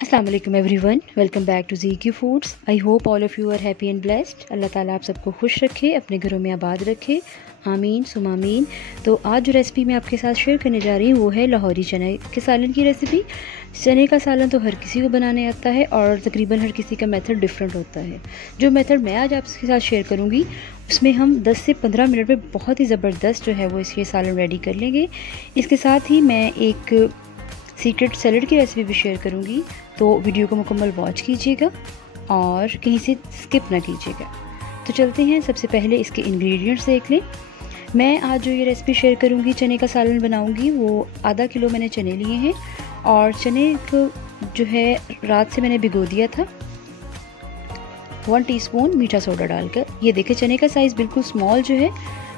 अस्सलाम वालेकुम everyone, welcome back to Zeeki foods. I hope all of you are happy and blessed. अल्लाह ताला आप सबको खुश रखे, अपने घरों में आबाद रखे, आमीन सुम आमीन। तो आज जो रेसिपी मैं आपके साथ शेयर करने जा रही हूँ वो है लाहौरी चने के सालन की रेसिपी। चने का सालन तो हर किसी को बनाने आता है और तकरीबन हर किसी का मेथड डिफरेंट होता है। जो मेथड मैं आज आपके साथ शेयर करूँगी उसमें हम 10 से 15 मिनट में बहुत ही ज़बरदस्त जो है वो इसके सालन रेडी कर लेंगे। इसके साथ ही मैं एक सीक्रेट सैलड की रेसिपी भी शेयर करूँगी, तो वीडियो को मुकम्मल वॉच कीजिएगा और कहीं से स्किप ना कीजिएगा। तो चलते हैं, सबसे पहले इसके इंग्रेडिएंट्स देख लें। मैं आज जो ये रेसिपी शेयर करूँगी, चने का सालन बनाऊँगी, वो आधा किलो मैंने चने लिए हैं और चने को जो है रात से मैंने भिगो दिया था 1 टीस्पून मीठा सोडा डालकर। ये देखें, चने का साइज़ बिल्कुल स्मॉल जो है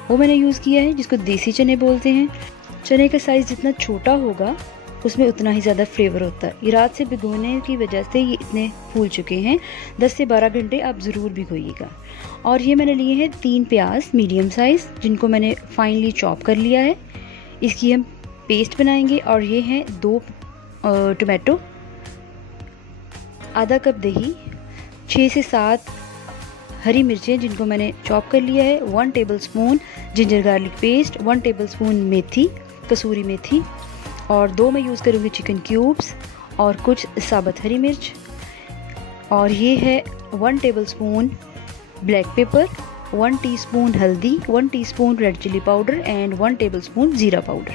वो मैंने यूज़ किया है, जिसको देसी चने बोलते हैं। चने का साइज़ जितना छोटा होगा उसमें उतना ही ज़्यादा फ्लेवर होता है। ये रात से भिगोने की वजह से ये इतने फूल चुके हैं। 10 से 12 घंटे आप ज़रूर भिगोइएगा। और ये मैंने लिए हैं 3 प्याज मीडियम साइज़, जिनको मैंने फाइनली चॉप कर लिया है। इसकी हम पेस्ट बनाएंगे। और ये हैं 2 टमाटो, आधा कप दही, 6 से 7 हरी मिर्चें जिनको मैंने चॉप कर लिया है, 1 tablespoon ginger garlic paste, 1 tablespoon मेथी, कसूरी मेथी, और 2 मैं यूज़ करूँगी चिकन क्यूब्स और कुछ साबुत हरी मिर्च। और ये है 1 tablespoon black pepper, 1 teaspoon haldi, 1 teaspoon red chilli powder and 1 tablespoon jeera powder.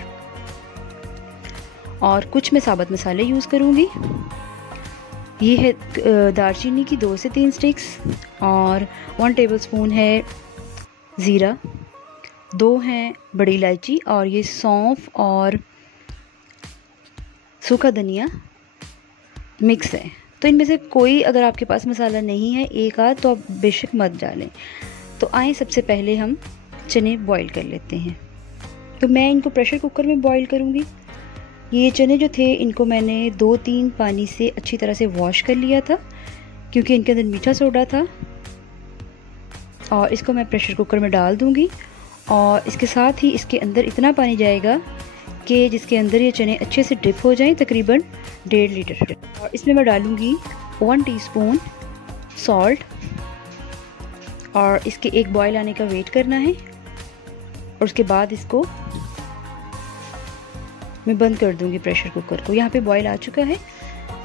और कुछ मैं साबुत मसाले यूज़ करूँगी। ये है दालचीनी की 2 से 3 स्टिक्स और 1 टेबलस्पून है ज़ीरा, 2 हैं बड़ी इलायची, और ये सौंफ और सूखा धनिया मिक्स है। तो इनमें से कोई अगर आपके पास मसाला नहीं है, एक आध, तो आप बेशक मत डालें। तो आए सबसे पहले हम चने बॉईल कर लेते हैं। तो मैं इनको प्रेशर कुकर में बॉईल करूँगी। ये चने जो थे इनको मैंने 2-3 पानी से अच्छी तरह से वॉश कर लिया था, क्योंकि इनके अंदर मीठा सोडा था। और इसको मैं प्रेशर कुकर में डाल दूँगी और इसके साथ ही इसके अंदर इतना पानी जाएगा कि जिसके अंदर ये चने अच्छे से डिप हो जाएं, तकरीबन 1.5 लीटर। और इसमें मैं डालूँगी 1 टीस्पून सॉल्ट और इसके एक बॉयल आने का वेट करना है। और उसके बाद इसको मैं बंद कर दूँगी प्रेशर कुकर को। यहाँ पे बॉयल आ चुका है।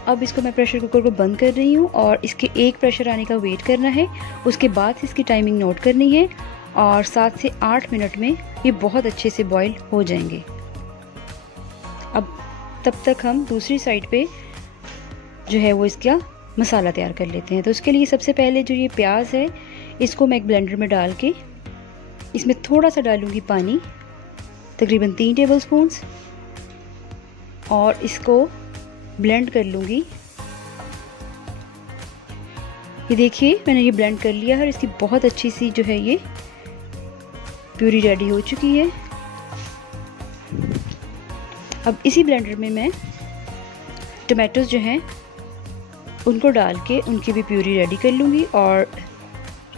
अब इसको मैं प्रेशर कुकर को बंद कर रही हूँ और इसके एक प्रेशर आने का वेट करना है। उसके बाद इसकी टाइमिंग नोट करनी है और 7 से 8 मिनट में ये बहुत अच्छे से बॉयल हो जाएंगे। अब तब तक हम दूसरी साइड पे जो है वो इसका मसाला तैयार कर लेते हैं। तो उसके लिए सबसे पहले जो ये प्याज है इसको मैं एक ब्लेंडर में डाल के इसमें थोड़ा सा डालूँगी पानी, तकरीबन 3 टेबलस्पून, और इसको ब्लेंड कर लूँगी। ये देखिए, मैंने ये ब्लेंड कर लिया है और इसकी बहुत अच्छी सी जो है ये प्यूरी रेडी हो चुकी है। अब इसी ब्लेंडर में मैं टमाटोज़ जो हैं उनको डाल के उनकी भी प्यूरी रेडी कर लूँगी। और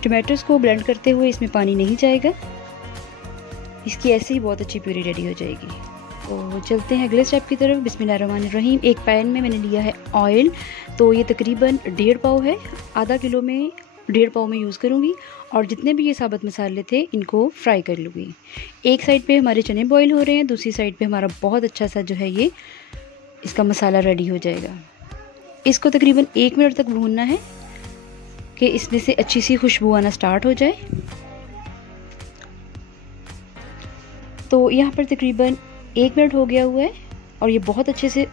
टमाटोज़ को ब्लेंड करते हुए इसमें पानी नहीं जाएगा, इसकी ऐसे ही बहुत अच्छी प्यूरी रेडी हो जाएगी। तो चलते हैं अगले स्टेप की तरफ। बिस्मिल्लाहिर्रहमानिर्रहीम। एक पैन में मैंने लिया है ऑयल, तो ये तकरीबन 1.5 पाव है। आधा किलो में 1.5 पाव में यूज़ करूँगी। और जितने भी ये साबुत मसाले थे इनको फ्राई कर लूँगी। एक साइड पे हमारे चने बॉईल हो रहे हैं, दूसरी साइड पे हमारा बहुत अच्छा सा जो है ये इसका मसाला रेडी हो जाएगा। इसको तकरीबन 1 मिनट तक भूनना है कि इसमें से अच्छी सी खुशबू आना स्टार्ट हो जाए। तो यहाँ पर तकरीबन 1 मिनट हो गया हुआ है और ये बहुत अच्छे से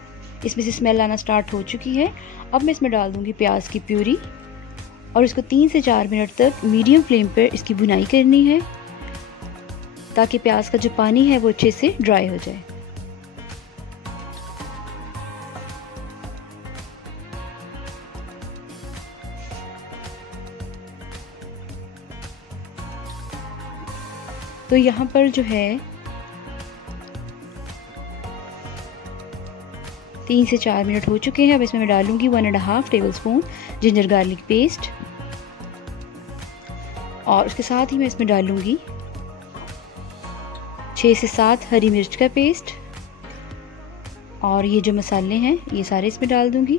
इसमें से स्मेल आना स्टार्ट हो चुकी है। अब मैं इसमें डाल दूँगी प्याज की प्यूरी और इसको 3 से 4 मिनट तक मीडियम फ्लेम पर इसकी भुनाई करनी है, ताकि प्याज का जो पानी है वो अच्छे से ड्राई हो जाए। तो यहाँ पर जो है 3 से 4 मिनट हो चुके हैं। अब इसमें मैं डालूँगी 1.5 टेबलस्पून जिंजर गार्लिक पेस्ट और उसके साथ ही मैं इसमें डालूँगी 6 से 7 हरी मिर्च का पेस्ट और ये जो मसाले हैं ये सारे इसमें डाल दूँगी।